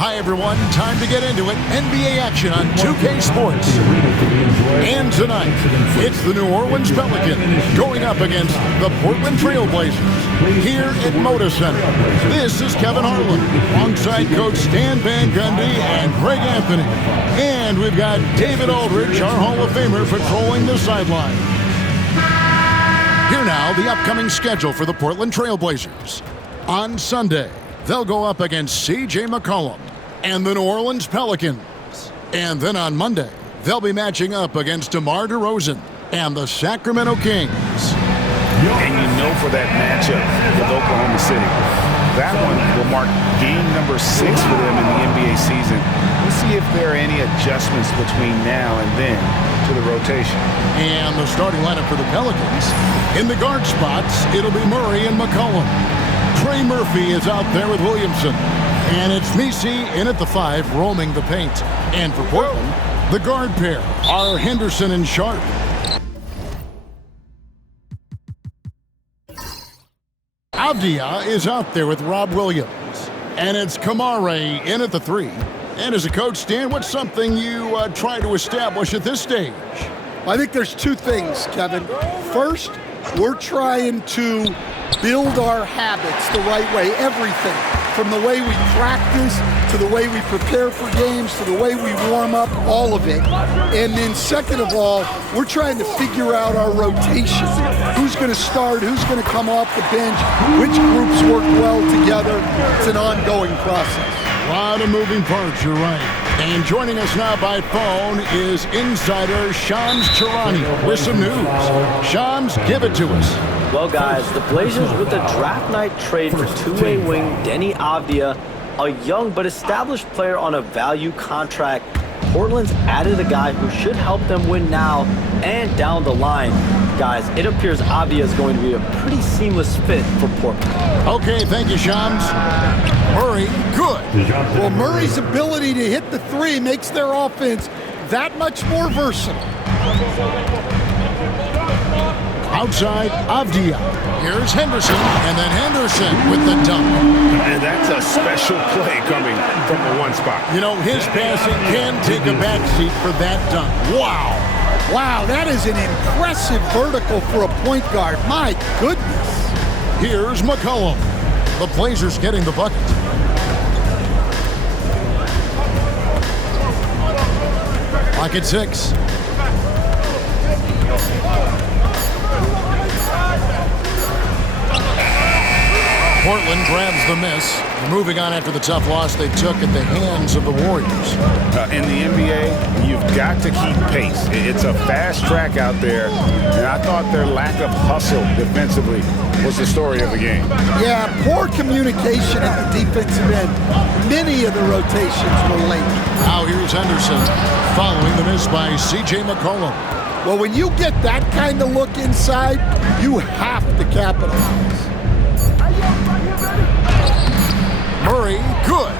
Hi, everyone. Time to get into it. NBA action on 2K Sports. And tonight, it's the New Orleans Pelicans going up against the Portland Trail Blazers here at Moda Center. This is Kevin Harlan, alongside Coach Stan Van Gundy and Greg Anthony. And we've got David Aldridge, our Hall of Famer, patrolling the sideline. Here now, the upcoming schedule for the Portland Trail Blazers. On Sunday, they'll go up against C.J. McCollum and the New Orleans Pelicans. And then on Monday, they'll be matching up against DeMar DeRozan and the Sacramento Kings. And you know for that matchup with Oklahoma City, that one will mark game number 6 for them in the NBA season. We'll see if there are any adjustments between now and then to the rotation. And the starting lineup for the Pelicans, in the guard spots, it'll be Murray and McCollum. Trey Murphy is out there with Williamson. And it's Messi in at the 5, roaming the paint. And for Portland, the guard pair are Henderson and Sharp. Avdia is out there with Rob Williams. And it's Kamare in at the 3. And as a coach, Stan, what's something you try to establish at this stage? I think there's 2 things, Kevin. First, we're trying to build our habits the right way, everything. From the way we practice, to the way we prepare for games, to the way we warm up, all of it. And then second of all, we're trying to figure out our rotation. Who's going to start, who's going to come off the bench, which groups work well together. It's an ongoing process. A lot of moving parts, you're right. And joining us now by phone is insider Shams Charania with some news. Shams, give it to us. Well, guys, the Blazers with the draft night trade for two-way wing Denny Avdia, a young but established player on a value contract. Portland's added a guy who should help them win now and down the line. Guys, it appears Avdia is going to be a pretty seamless fit for Portland. Okay, thank you, Shams. Murray, good. Well, Murray's ability to hit the 3 makes their offense that much more versatile. Outside, Avdia. Here's Henderson, and then Henderson with the dunk. And that's a special play coming from the 1 spot. You know, his passing can take a backseat for that dunk. Wow. Wow, that is an impressive vertical for a point guard. My goodness. Here's McCollum. The Blazers getting the bucket. Clock at 6. Portland grabs the miss. Moving on after the tough loss they took at the hands of the Warriors. In the NBA, you've got to keep pace. It's a fast track out there, and I thought their lack of hustle defensively was the story of the game. Yeah, poor communication at the defensive end. Many of the rotations were late. Now here's Henderson following the miss by C.J. McCollum. Well, when you get that kind of look inside, you have to capitalize. Murray, good.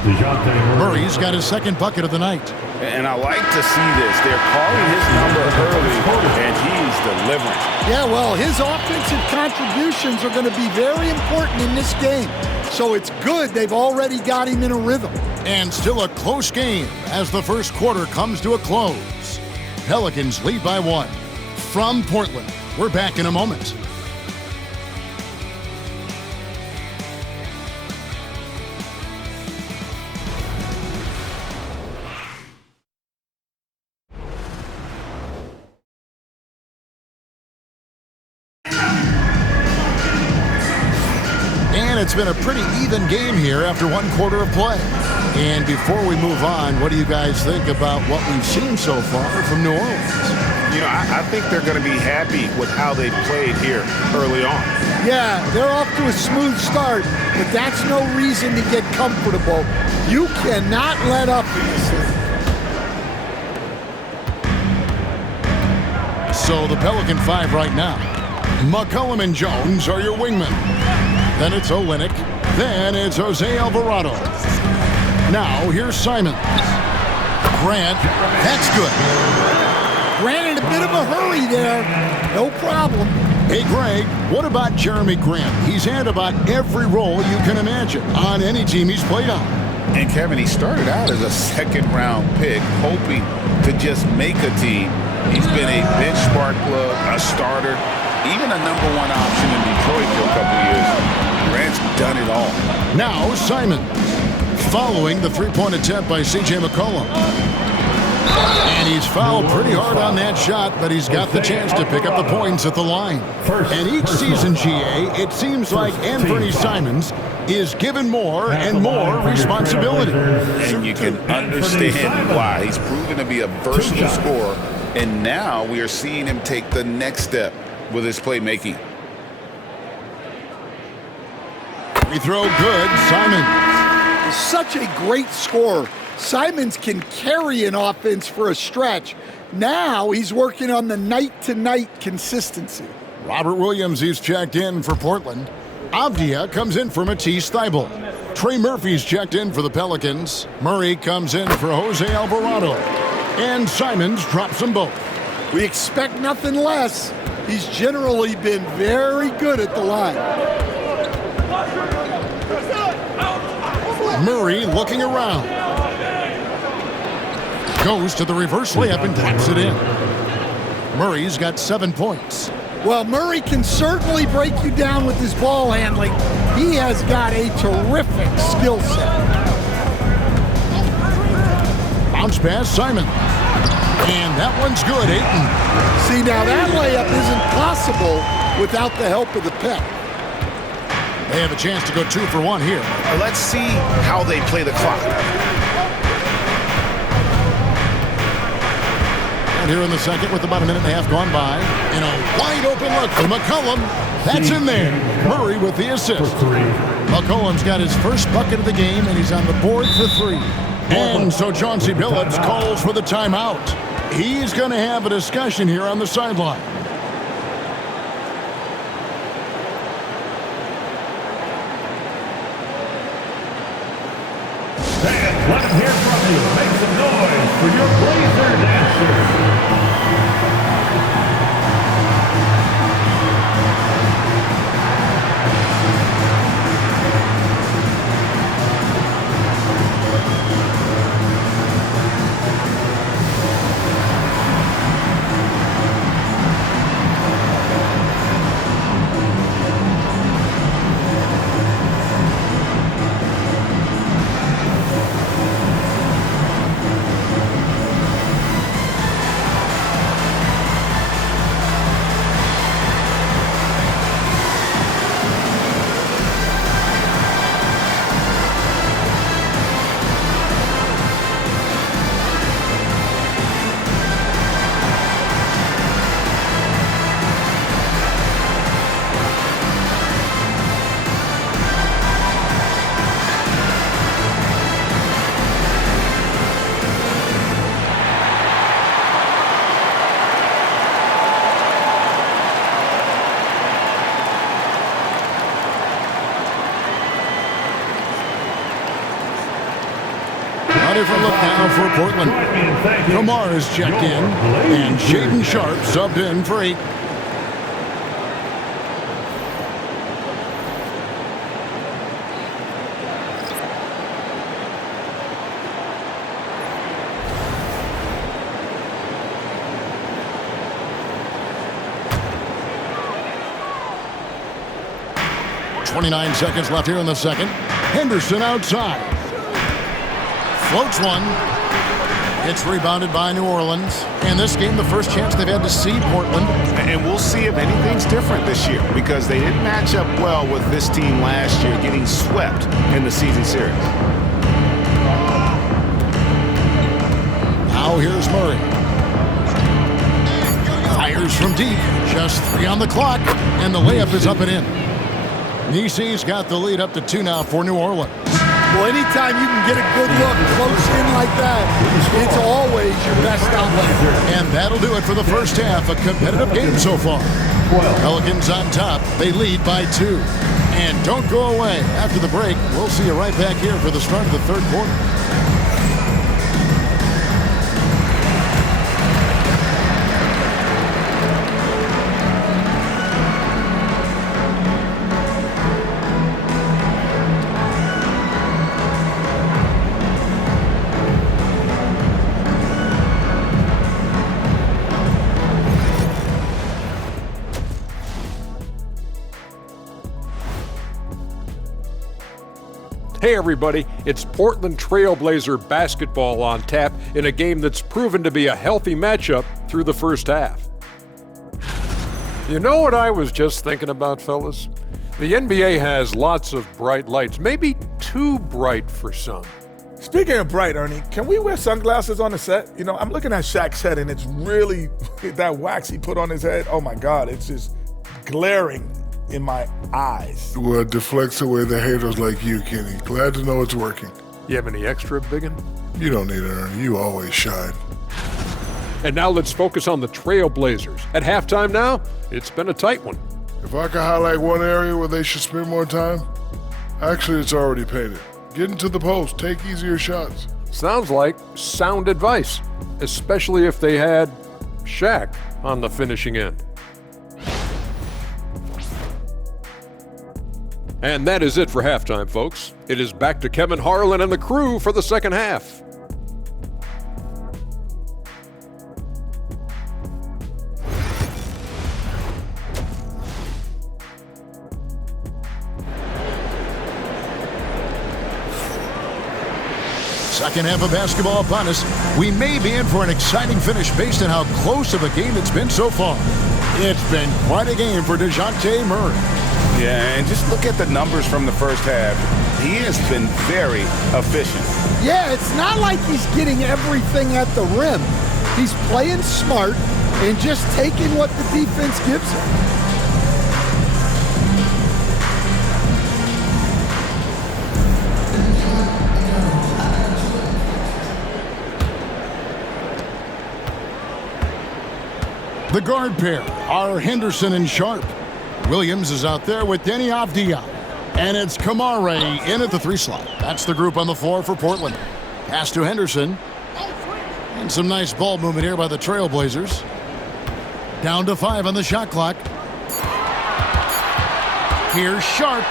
Murray's got his 2nd bucket of the night. And I like to see this. They're calling his number early, and he's delivering. Yeah, well, his offensive contributions are going to be very important in this game. So it's good they've already got him in a rhythm. And still a close game as the first quarter comes to a close. Pelicans lead by 1. From Portland, we're back in a moment. It's been a pretty even game here after 1 quarter of play. And before we move on, what do you guys think about what we've seen so far from New Orleans? You know, I think they're going to be happy with how they played here early on. Yeah, they're off to a smooth start, but that's no reason to get comfortable. You cannot let up in this league. So the Pelican 5 right now. McCollum and Jones are your wingmen. Then it's Olynyk. Then it's Jose Alvarado. Now here's Simons. Grant. That's good. Grant in a bit of a hurry there. No problem. Hey, Greg, what about Jeremy Grant? He's had about every role you can imagine on any team he's played on. And Kevin, he started out as a second-round pick, hoping to just make a team. He's been a bench spark plug, a starter, even a number one option in Detroit for a couple of years. Grant's done it all. Now Simon, following the three-point attempt by C.J. McCollum. And he's fouled pretty hard on that shot, but he's got the chance to pick up the points at the line. And each season, GA, it seems like Anthony Simons is given more and more responsibility. And you can understand why. He's proven to be a versatile scorer, and now we are seeing him take the next step with his playmaking. Free throw good, Simons. Such a great scorer. Simons can carry an offense for a stretch. Now he's working on the night-to-night consistency. Robert Williams, he's checked in for Portland. Avdia comes in for Matisse Thybulle. Trey Murphy's checked in for the Pelicans. Murray comes in for Jose Alvarado. And Simons drops them both. We expect nothing less. He's generally been very good at the line. Murray looking around. Goes to the reverse layup and taps it in. Murray's got 7 points. Well, Murray can certainly break you down with his ball handling. He has got a terrific skill set. Bounce pass, Simon. And that one's good, Ayton. See, now that layup isn't possible without the help of the pep. They have a chance to go 2 for 1 here. Let's see how they play the clock. And here in the second with about a minute and a half gone by. And a wide open look for McCollum. That's in there. Murray with the assist. McCollum's got his first bucket of the game, and he's on the board for 3. And so Chauncey Billups calls for the timeout. He's going to have a discussion here on the sideline. Let them hear from you. Make some noise for your Blazers answer. A different look now for Portland. Kamar is checked in, and Shaden Sharp subbed in for 8. .29 seconds left here in the second. Henderson outside. Floats one. It's rebounded by New Orleans. In this game, the first chance they've had to see Portland. And we'll see if anything's different this year, because they didn't match up well with this team last year, getting swept in the season series. Now here's Murray. Fires from deep. Just 3 on the clock. And the layup is up and in. Nisi's got the lead up to 2 now for New Orleans. Well, anytime you can get a good look close in like that, it's always your best outlet. And that'll do it for the first half. A competitive game so far. Pelicans on top. They lead by 2. And don't go away. After the break, we'll see you right back here for the start of the third quarter. Hey everybody, it's Portland Trailblazer basketball on tap in a game that's proven to be a healthy matchup through the first half. You know what I was just thinking about, fellas? The NBA has lots of bright lights, maybe too bright for some. Speaking of bright, Ernie, can we wear sunglasses on the set? You know, I'm looking at Shaq's head, and it's really, that wax he put on his head, oh my God, it's just glaring in my eyes. Well, it deflects away the haters like you, Kenny. Glad to know it's working. You have any extra, biggin? You don't need it, Ernie. You always shine. And now let's focus on the Trailblazers. At halftime now, it's been a tight one. If I could highlight one area where they should spend more time, actually it's already painted. Get into the post, take easier shots. Sounds like sound advice, especially if they had Shaq on the finishing end. And that is it for halftime, folks. It is back to Kevin Harlan and the crew for the second half. Second half of basketball upon us. We may be in for an exciting finish based on how close of a game it's been so far. It's been quite a game for DeJounte Murray. Yeah, and just look at the numbers from the first half. He has been very efficient. Yeah, it's not like he's getting everything at the rim. He's playing smart and just taking what the defense gives him. The guard pair are Henderson and Sharp. Williams is out there with Deni Avdija. And it's Kamare in at the 3 slot. That's the group on the floor for Portland. Pass to Henderson. And some nice ball movement here by the Trailblazers. Down to 5 on the shot clock. Here's Sharp.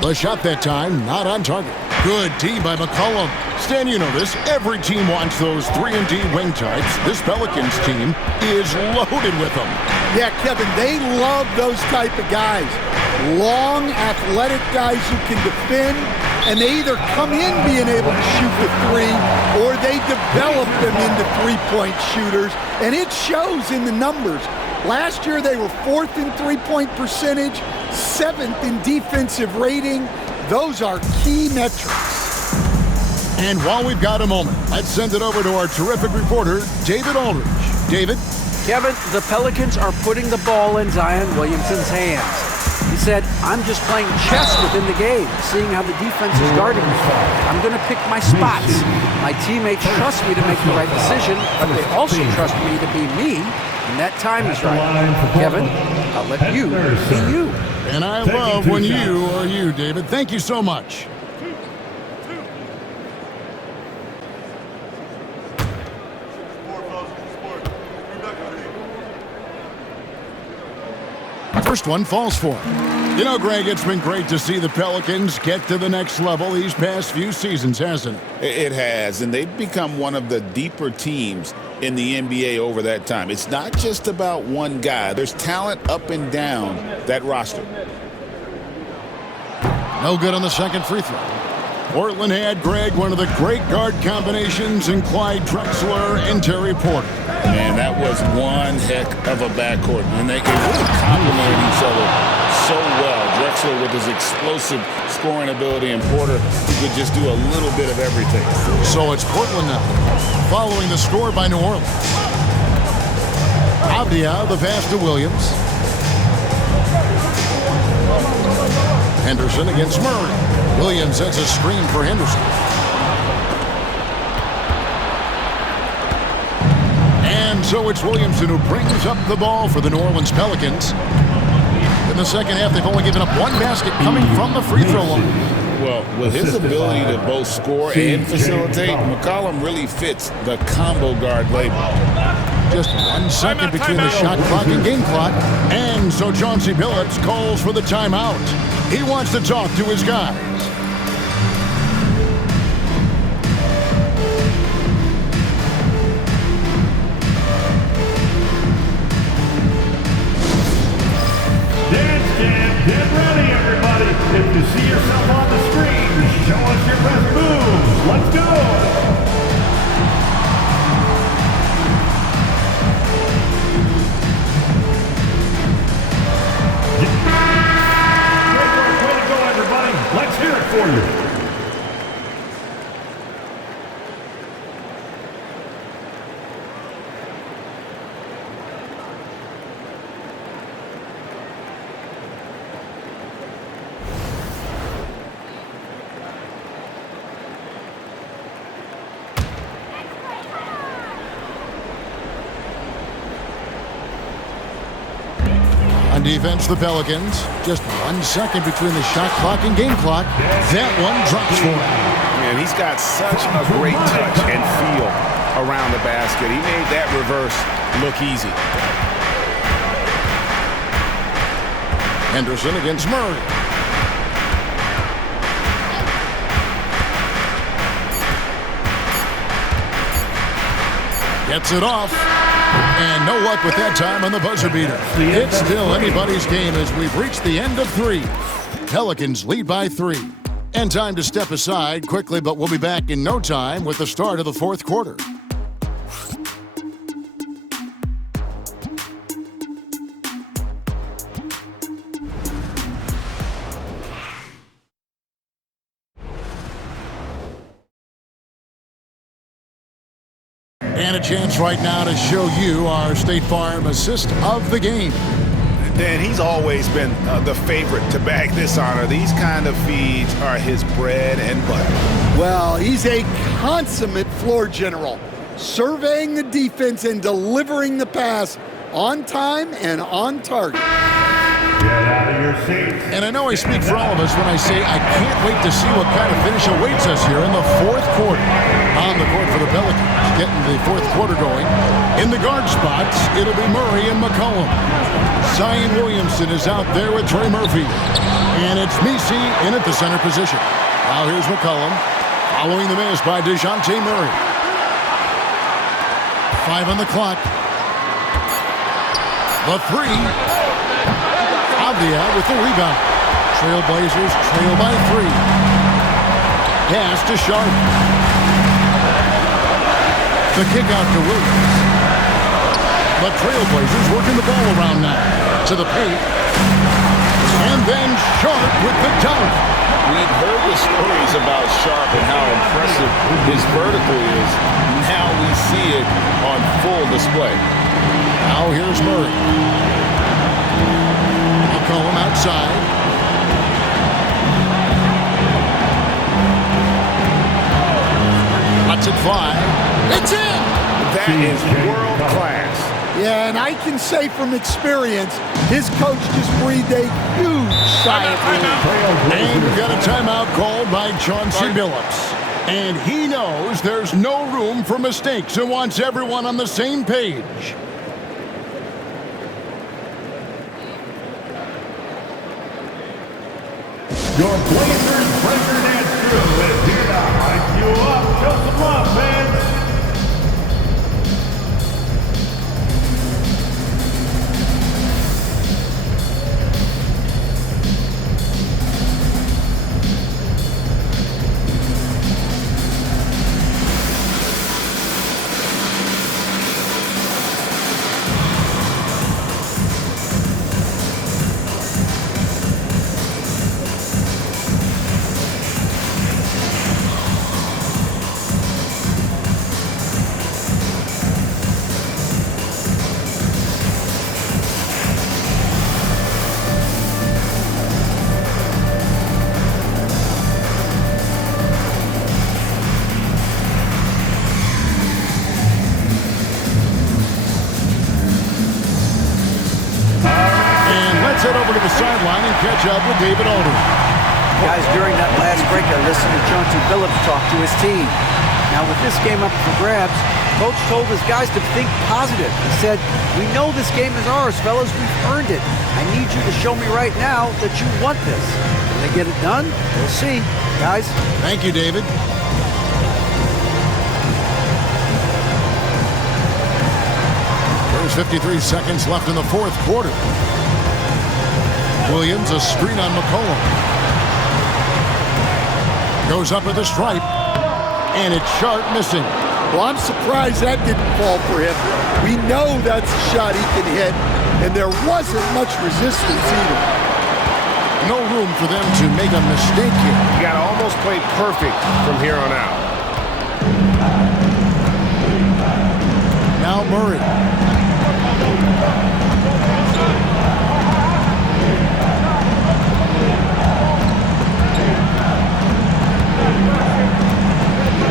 The shot that time, not on target. Good team by McCollum. Stan, you know this. Every team wants those 3-and-D wing types. This Pelicans team is loaded with them. Yeah, Kevin, they love those type of guys. Long, athletic guys who can defend, and they either come in being able to shoot the 3, or they develop them into three-point shooters, and it shows in the numbers. Last year, they were 4th in three-point percentage, 7th in defensive rating. Those are key metrics. And while we've got a moment, let's send it over to our terrific reporter, David Aldridge. David? Kevin, the Pelicans are putting the ball in Zion Williamson's hands. He said, I'm just playing chess within the game, seeing how the defense is guarding me. I'm going to pick my spots. My teammates trust me to make the right decision, but they also trust me to be me, and that time is right. Kevin, I'll let you be you. And I love when you are you, David. Thank you so much. First one falls for him. You know, Greg, it's been great to see the Pelicans get to the next level these past few seasons, hasn't it? It has, and they've become one of the deeper teams in the NBA over that time. It's not just about one guy. There's talent up and down that roster. No good on the second free throw. Portland had, Greg, one of the great guard combinations in Clyde Drexler and Terry Porter. Man, that was one heck of a backcourt, and they really complemented each other so well. Drexler with his explosive scoring ability, and Porter who could just do a little bit of everything. So it's Portland now, following the score by New Orleans. Avdija, the pass to Williams. Henderson against Murray. Williams sets a screen for Henderson. And so it's Williamson who brings up the ball for the New Orleans Pelicans. In the second half, they've only given up one basket coming from the free throw line. Well, with his ability to both score and facilitate, McCollum really fits the combo guard label. Just 1 second between the shot clock and game clock. And so Chauncey Billups calls for the timeout. He wants to talk to his guys. Get ready, everybody. If you see yourself on defense, the Pelicans. Just 1 second between the shot clock and game clock. That one drops for him. Man, he's got such a great touch and feel around the basket. He made that reverse look easy. Henderson against Murray. Gets it off. And no luck with that time on the buzzer beater. It's still anybody's game as we've reached the end of 3. Pelicans lead by 3. And time to step aside quickly, but we'll be back in no time with the start of the 4th quarter. And a chance right now to show you our State Farm assist of the game. Dan, he's always been the favorite to bag this honor. These kind of feeds are his bread and butter. Well, he's a consummate floor general, surveying the defense and delivering the pass on time and on target. Get out of your seats. And I know I speak for all of us when I say I can't wait to see what kind of finish awaits us here in the 4th quarter. On the court for the Pelicans, getting the 4th quarter going. In the guard spots, it'll be Murray and McCollum. Zion Williamson is out there with Trey Murphy. And it's Messi in at the center position. Now here's McCollum, following the miss by DeJounte Murray. 5 on the clock. The 3. Avdia with the rebound. Trailblazers trail by 3. Pass to Sharp. The kick out to Williams. The Trailblazers working the ball around now. To the paint. And then Sharp with the dunk. We've heard the stories about Sharp and how impressive his vertical is. Now we see it on full display. Now here's Murray. McCollum outside. Lets it fly. It's in! That is world class. Yeah, and I can say from experience, his coach just breathed a huge sigh of relief. And we've got a timeout called by Chauncey Billups. And he knows there's no room for mistakes and wants everyone on the same page. Your Blazers record and true is here to hype you up. Show some love, fans. Head over to the sideline and catch up with David Aldridge. Guys, during that last break, I listened to Chauncey Billups talk to his team. Now, with this game up for grabs, Coach told his guys to think positive. He said, "We know this game is ours, fellas. We've earned it. I need you to show me right now that you want this." Can they get it done? We'll see. Guys. Thank you, David. There's 53 seconds left in the 4th quarter. Williams, a screen on McCollum. Goes up at the stripe. And it's Sharp missing. Well, I'm surprised that didn't fall for him. We know that's a shot he can hit, and there wasn't much resistance either. No room for them to make a mistake here. You got to almost play perfect from here on out. Now Murray.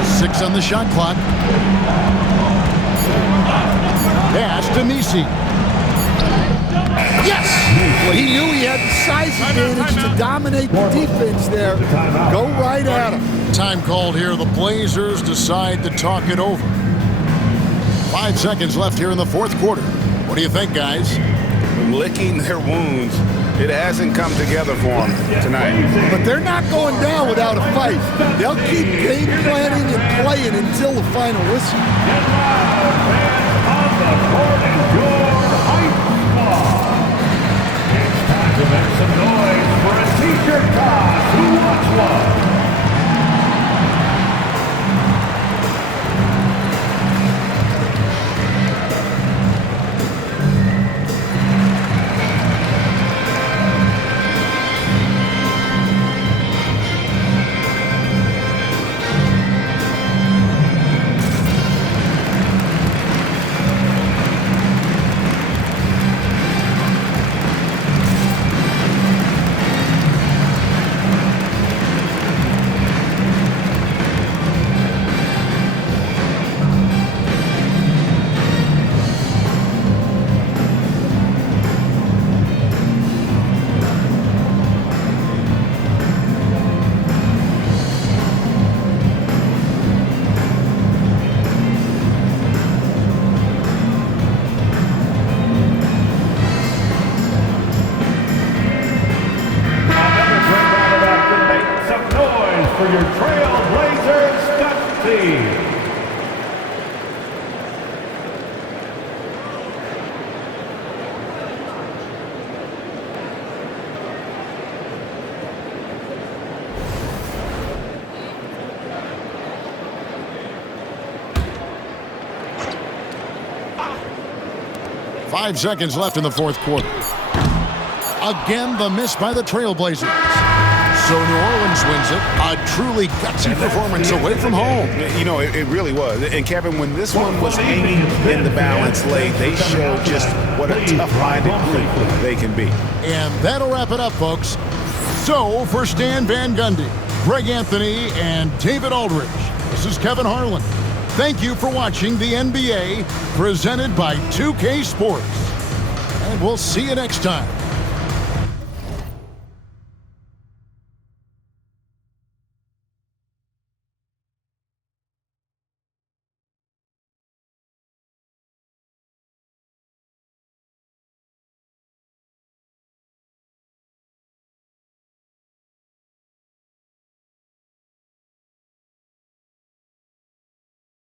Six on the shot clock. Pass to Messi. Yes! Well, he knew he had the size advantage to dominate the defense there. Go right at him. Time called here. The Blazers decide to talk it over. 5 seconds left here in the fourth quarter. What do you think, guys? Licking their wounds. It hasn't come together for them tonight. But they're not going down without a fight. They'll keep game planning and playing until the final whistle. On the court and your hype squad. It's time to make some noise for a t-shirt toss. Who wants one? For your Trailblazers Stunt Team. Five seconds left in the fourth quarter. Again, the miss by the Trailblazers. So New Orleans wins it. A truly gutsy performance away from home. You know, it really was. And Kevin, when this one was hanging in the balance late, they showed just what a tough-minded group they can be. And that'll wrap it up, folks. So for Stan Van Gundy, Greg Anthony, and David Aldridge, this is Kevin Harlan. Thank you for watching the NBA presented by 2K Sports. And we'll see you next time.